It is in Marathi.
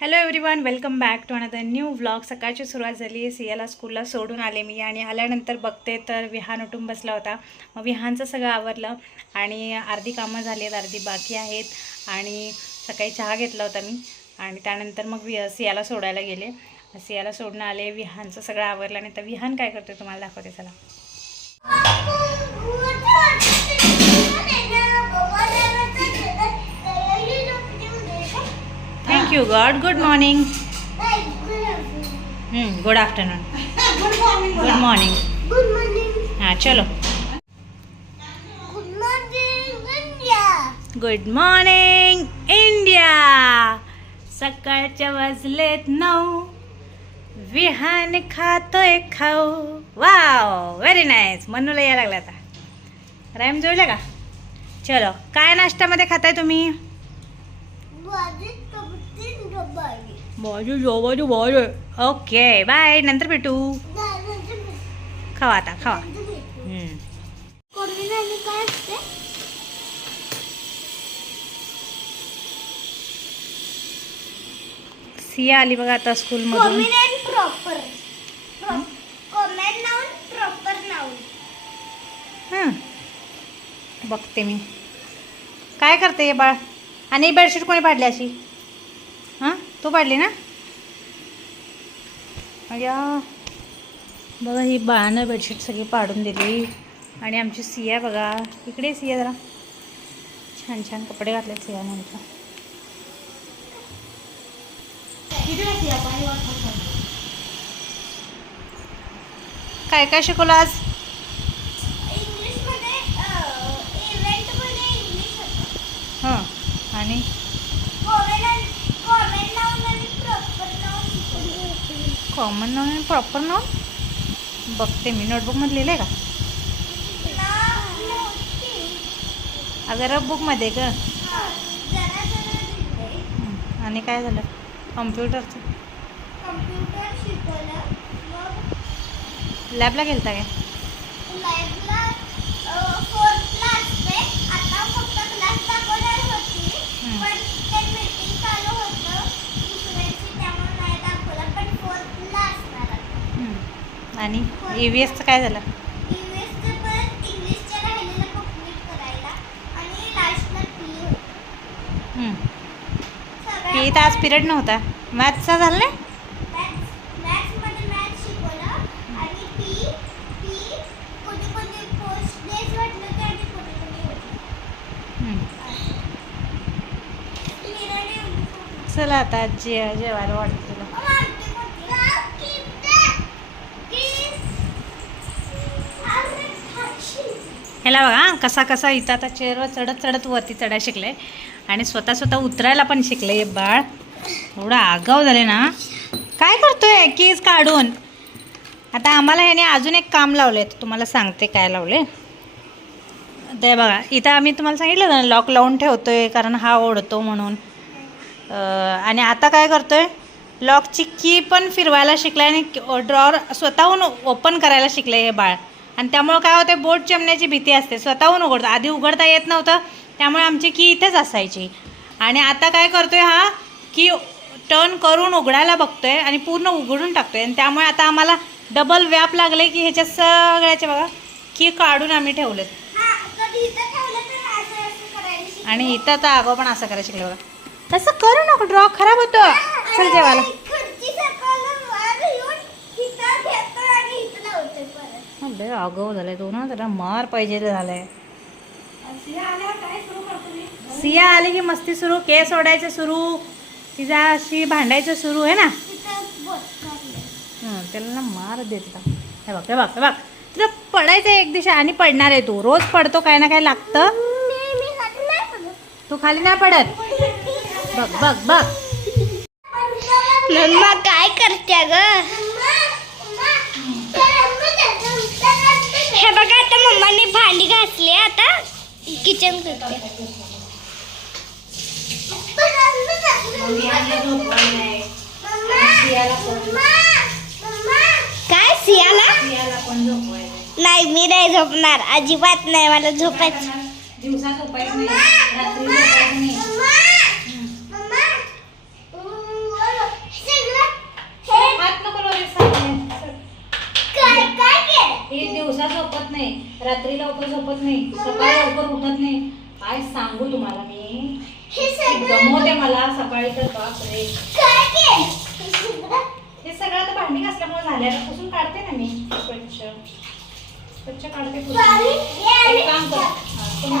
Hello everyone welcome back to another new vlog सकाळची सुरुवात झाली आहे. सियाला स्कूलला सोडून आले मी आणि आल्यानंतर बघते तर विहान उठून बसला होता. मग विहानचं सगळं आवरलं आणि अर्धी कामं झाली आहेत अर्धी बाकी आहेत आणि सकाळी चहा घेतला होता मी आणि त्यानंतर मग वि सियाला सोडायला गेले. सियाला सोडणं आले विहानचं सगळं आवरलं आणि तर विहान काय करतो तुम्हाला दाखवते चला. Thank you God good morning good afternoon good morning हां चलो गुड मॉर्निंग इंडिया सकाळच्या वाजलेत नऊ. विहान खातोय खाऊ. वाव व्हेरी नाईस मनूला यायला लागला आता. राईम जोडलं का? चलो. काय नाश्त्यामध्ये खाताय तुम्ही? बाजू जो बाजू बाजू ओके बाय. नंतर भेटू. खावा आता खावा. सिया आली बघा आता स्कूलमधून. प्रॉपर हां. बघते मी. काय करते हे बाळ? आणि बेडशीट कोणी पाडली अशी? तू पाडली ना? अय्या. बघा ही बाळानं बेडशीट सगळी पाडून दिली. आणि आमची सिया बघा. इकडे सिया जरा. छान छान कपडे घातले सियाने आमच्या. काय काय शिकवलं आज? हां. आणि कॉमन अँड कॉमन नाऊन आणि प्रॉपर नाऊन शिकवले होते कॉमन नाव आणि प्रॉपर नाव बघते मी नोटबुकमध्ये लिहिलं आहे का? अगं बुकमध्ये. हं. आणि काय झालं? कम्प्युटरचं. लॅबला गेलता काय लाईव्हला फोर्थला असते आता फक्त क्लास दाखवणार होती हम्म. पण ते मीटिंग चालू होतं दुसऱ्याची त्यामुळे नाही दाखवलं पण फोर्थला असणार आता हं. आणि E ई व्ही एसचं काय झालं? लास्टला पी हं. तर आज पिरियड नव्हता. मॅथचा झालं नाही? मॅथ्स मॅथ्समध्ये मॅथ्स शिकवलं आणि पी पी कोणी कोणी पोस्ट डेज वाटलं होते आणि कोणी कोणी होते हं. लिहिलेले uniform. चला आता जे जेवायला वाटतं तुला ह्याला बघा कसा कसा इथं आता चेअरवर चढत चढत वरती चढायला शिकले. आणि स्वतः स्वतः उतरायला पण शिकले हे बाळ. एवढं आगाव झाले ना. काय करतोय? केस काढून. आता आम्हाला ह्याने अजून एक काम लावले तुम्हाला सांगते काय लावले ते बघा इथं आम्ही तुम्हाला सांगितलं ना लॉक लावून ठेवतोय कारण हा ओढतो म्हणून. आणि आता काय करतोय? लॉकची की पण फिरवायला शिकलाय आणि ड्रॉवर स्वतःहून ओपन करायला शिकले हे बाळ. आणि त्यामुळं काय होतं बोट चमण्याची भीती असते. स्वतःहून उघडतं. आधी उघडता येत नव्हतं त्यामुळे आमची की इथेच असायची. आणि आता काय करतोय हा की टर्न करून उघडायला बघतोय आणि पूर्ण उघडून टाकतोय. आणि त्यामुळे आता आम्हाला डबल व्याप लागले की ह्याच्या सगळ्याचे बघा की काढून आम्ही ठेवलेत. आणि इथं तर अगो पण असं करायला शिकले बघा. तसं करू नको ड्रॉ खराब होतो. चल जेवायला. लय आगाऊ झालंय दोन जरा मार पाहिजे झालंय सिया आली की मस्ती सुरू केस ओढायचं सुरू तिचा अशी भांडायचं सुरू आहे ना? हं, त्याला ना मार देत. हे बघ हे बघ हे बघ. तुला पडायचं एक दिशा आणि पडणार आहे तू. रोज पडतो काय ना काय लागतं. तू खाली नाही पडत. बघ बघ बघ. मम्मा काय करते ग किचन करते. काय सियाला? नाही मी नाही झोपणार. अजिबात नाही मला झोपायचं. दिवसा झोपायचं नाही. रात्री झोपायचं नाही. ही दिवसा झोपत नाही रात्री लवकर झोपत नाही सकाळी लवकर उठत नाही. काय सांगू तुम्हाला मी? गमवते मला सकाळी तर काय केलं? हे सगळं आता भांडी घासल्यामुळे झाले आता पुसून काढते ना मी. स्वच्छ. स्वच्छ काढते पुसून. एक काम कर. तुम्ही